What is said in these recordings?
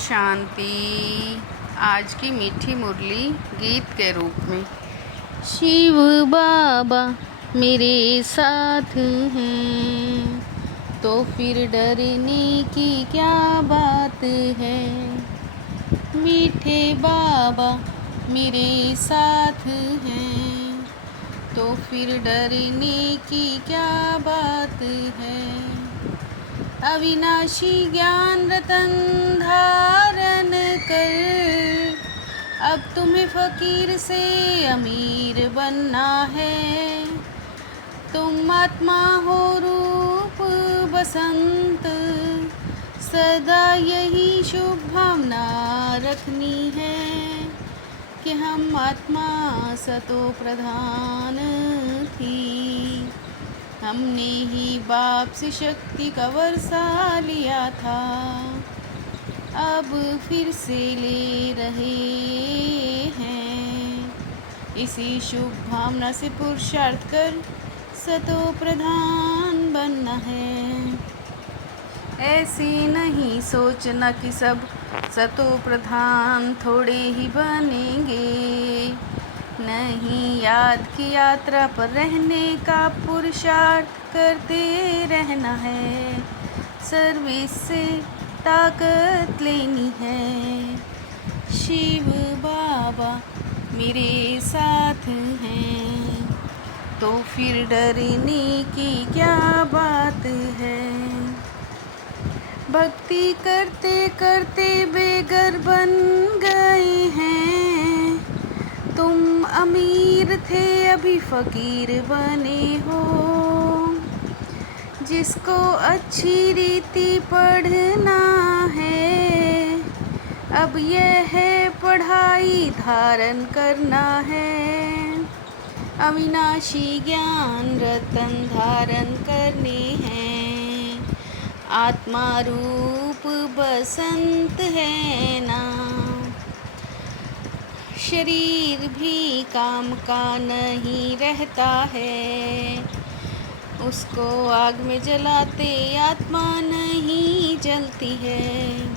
शांति। आज की मीठी मुरली गीत के रूप में। शिव बाबा मेरे साथ हैं तो फिर डरने की क्या बात है। मीठे बाबा मेरे साथ हैं तो फिर डरने की क्या बात है। अविनाशी ज्ञान रतन धारण कर, अब तुम्हें फकीर से अमीर बनना है। तुम आत्मा हो रूप बसंत, सदा यही शुभ भावना रखनी है कि हम आत्मा सतो प्रधान थी। हमने ही बाप से शक्ति का वर्षा लिया था, अब फिर से ले रहे हैं। इसी शुभ भावना से पुरुषार्थ कर सतो प्रधान बनना है। ऐसे नहीं सोचना कि सब सतो प्रधान थोड़े ही बनेंगे। नहीं, याद की यात्रा पर रहने का पुरुषार्थ करते रहना है। सर्विस से ताकत लेनी है। शिव बाबा मेरे साथ हैं तो फिर डरने की क्या बात है। भक्ति करते करते बेघर बन गए हैं। तुम अमीर थे अभी फकीर बने हो। जिसको अच्छी रीति पढ़ना है, अब यह है पढ़ाई धारण करना है। अविनाशी ज्ञान रतन धारण करने हैं। आत्मा रूप बसंत है ना। शरीर भी काम का नहीं रहता है, उसको आग में जलाते आत्मा नहीं जलती है।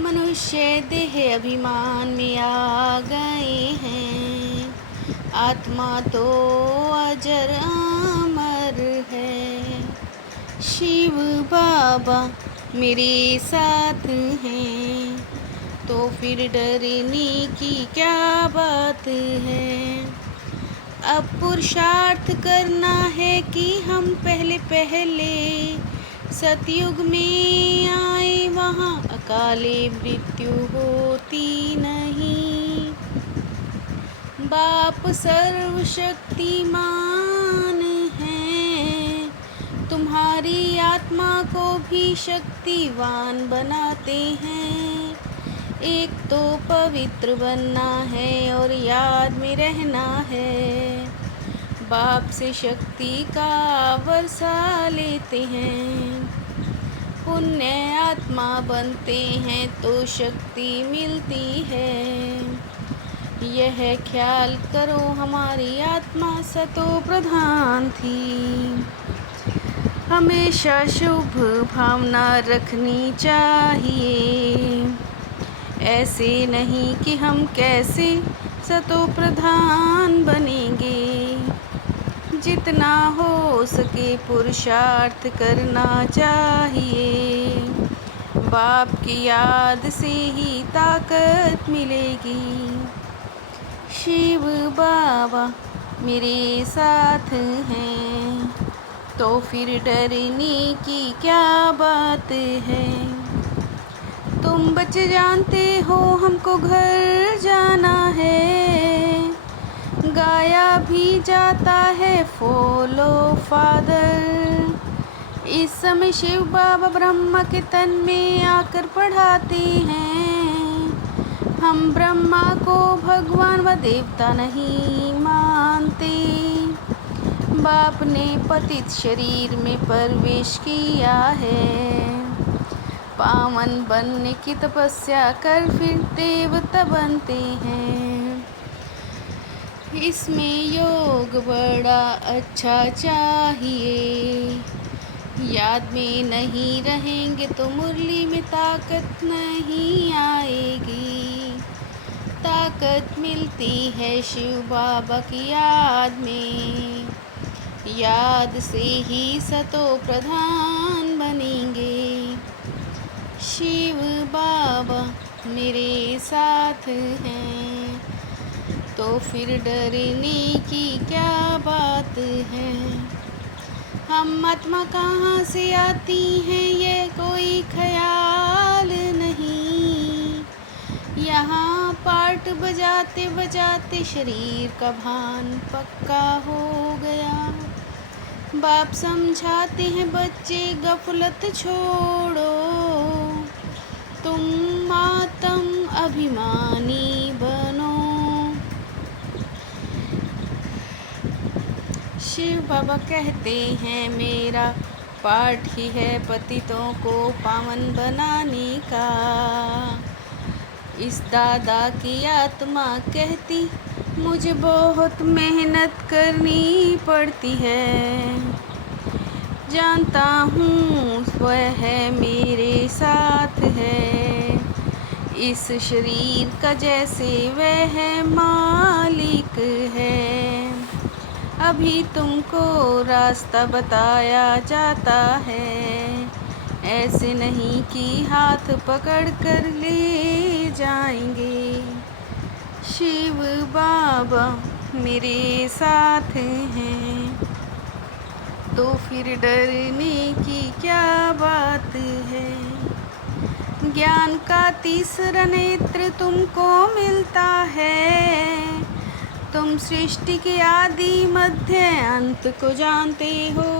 मनुष्य देह अभिमान में आ गए हैं, आत्मा तो अजर अमर है। शिव बाबा मेरे साथ हैं तो फिर डरने की क्या बात है। अब पुरुषार्थ करना है कि हम पहले सतयुग में आए, वहाँ अकाले मृत्यु होती नहीं। बाप सर्वशक्तिमान है, तुम्हारी आत्मा को भी शक्तिवान बनाते हैं। एक तो पवित्र बनना है और याद में रहना है। बाप से शक्ति का वर्षा लेते हैं। पुण्य आत्मा बनते हैं तो शक्ति मिलती है। यह ख्याल करो हमारी आत्मा सतो प्रधान थी। हमेशा शुभ भावना रखनी चाहिए। ऐसे नहीं कि हम कैसे सतो प्रधान बनेंगे। जितना हो सके पुरुषार्थ करना चाहिए। बाप की याद से ही ताकत मिलेगी। शिव बाबा मेरे साथ हैं तो फिर डरने की क्या बात है। तुम बच्चे जानते हो हमको घर जाना है, गाया भी जाता है फॉलो फादर। इस समय शिव बाबा ब्रह्मा के तन में आकर पढ़ाते हैं। हम ब्रह्मा को भगवान व देवता नहीं मानते। बाप ने पतित शरीर में प्रवेश किया है, पावन बनने की तपस्या कर फिर देवता बनते हैं। इसमें योग बड़ा अच्छा चाहिए। याद में नहीं रहेंगे तो मुरली में ताकत नहीं आएगी। ताकत मिलती है शिव बाबा की याद में। याद से ही सतो प्रधान बनेंगे। शिव बाबा मेरे साथ हैं, तो फिर डरने की क्या बात है। हम आत्मा कहाँ से आती हैं ये कोई ख्याल नहीं। यहाँ पार्ट बजाते बजाते शरीर का भान पक्का हो गया। बाप समझाते हैं बच्चे गफलत छोड़ो, तुम आत्म अभिमानी बनो। शिव बाबा कहते हैं मेरा पाठ ही है पतितों को पावन बनाने का। इस दादा की आत्मा कहती मुझे बहुत मेहनत करनी पड़ती है। जानता हूँ वह मेरे साथ है, इस शरीर का जैसे वह मालिक है। अभी तुमको रास्ता बताया जाता है, ऐसे नहीं कि हाथ पकड़ कर ले जाएंगे। शिव बाबा मेरे साथ हैं, तो फिर डरने की क्या बात है। ज्ञान का तीसरा नेत्र तुमको मिलता है। तुम सृष्टि के आदि मध्य अंत को जानते हो।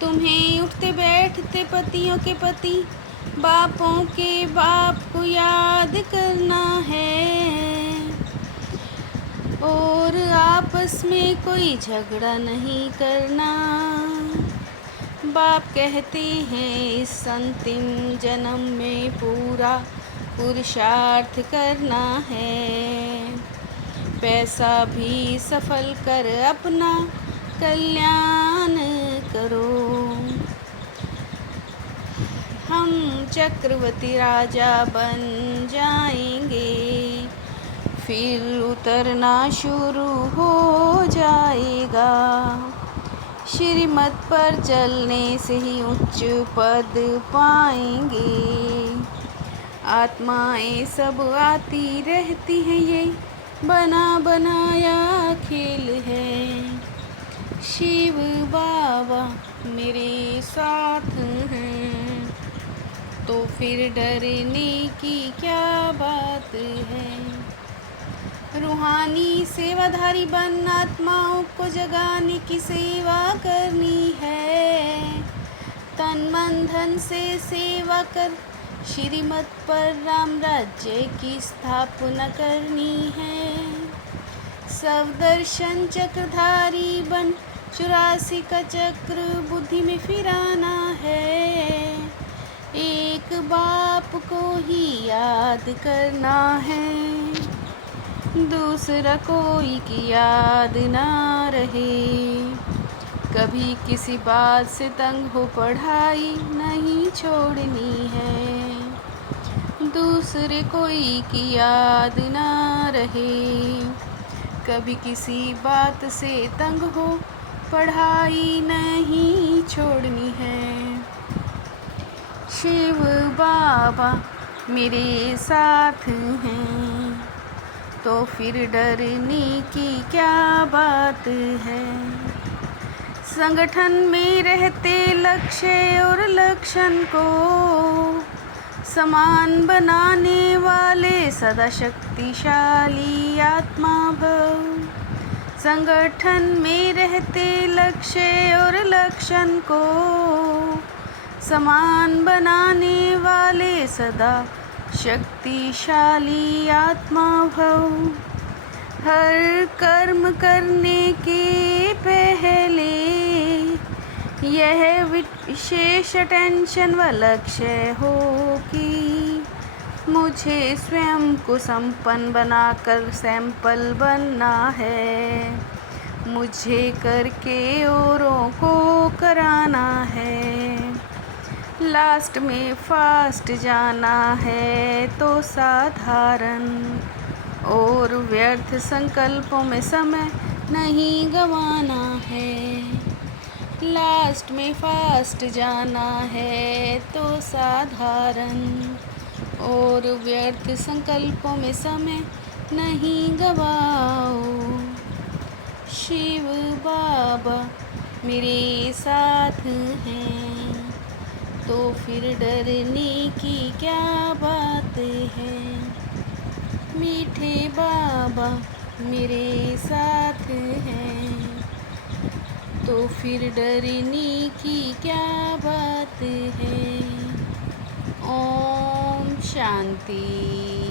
तुम्हें उठते बैठते पतियों के पति बापों के बाप को याद करना है, और आपस में कोई झगड़ा नहीं करना। बाप कहते हैं इस अंतिम जन्म में पूरा पुरुषार्थ करना है। पैसा भी सफल कर अपना कल्याण करो। हम चक्रवर्ती राजा बन जाएंगे, फिर उतरना शुरू हो जाएगा। श्रीमत पर चलने से ही उच्च पद पाएंगे। आत्माएं सब आती रहती हैं, ये बना बनाया खेल है। शिव बाबा मेरे साथ हैं, तो फिर डरने की क्या बात है। रूहानी सेवाधारी बन आत्माओं को जगाने की सेवा करनी है। तन मन धन से सेवा कर श्रीमत पर राम राज्य की स्थापना करनी है। सब दर्शन चक्रधारी बन 84 का चक्र बुद्धि में फिराना है। एक बाप को ही याद करना है, दूसरा कोई की याद ना रहे। कभी किसी बात से तंग हो पढ़ाई नहीं छोड़नी है, दूसरे कोई की याद ना रहे। कभी किसी बात से तंग हो पढ़ाई नहीं छोड़नी है। शिव बाबा मेरे साथ हैं, तो फिर डरने की क्या बात है। संगठन में रहते लक्ष्य और लक्षण को समान बनाने वाले सदा शक्तिशाली आत्मा भव। संगठन में रहते लक्ष्य और लक्षण को समान बनाने वाले सदा शक्तिशाली आत्मा भव। हर कर्म करने के पहले यह विशेष अटेंशन व लक्ष्य हो कि मुझे स्वयं को संपन्न बनाकर सैंपल बनना है। मुझे करके औरों को कराना है। लास्ट में फास्ट जाना है तो साधारण, और व्यर्थ संकल्पों में समय नहीं गंवाना है। लास्ट में फास्ट जाना है तो साधारण, और व्यर्थ संकल्पों में समय नहीं गवाओ। शिव बाबा मेरे साथ हैं, तो फिर डरने की क्या बात है। मीठे बाबा मेरे साथ हैं, तो फिर डरने की क्या बात है। ओम शांति।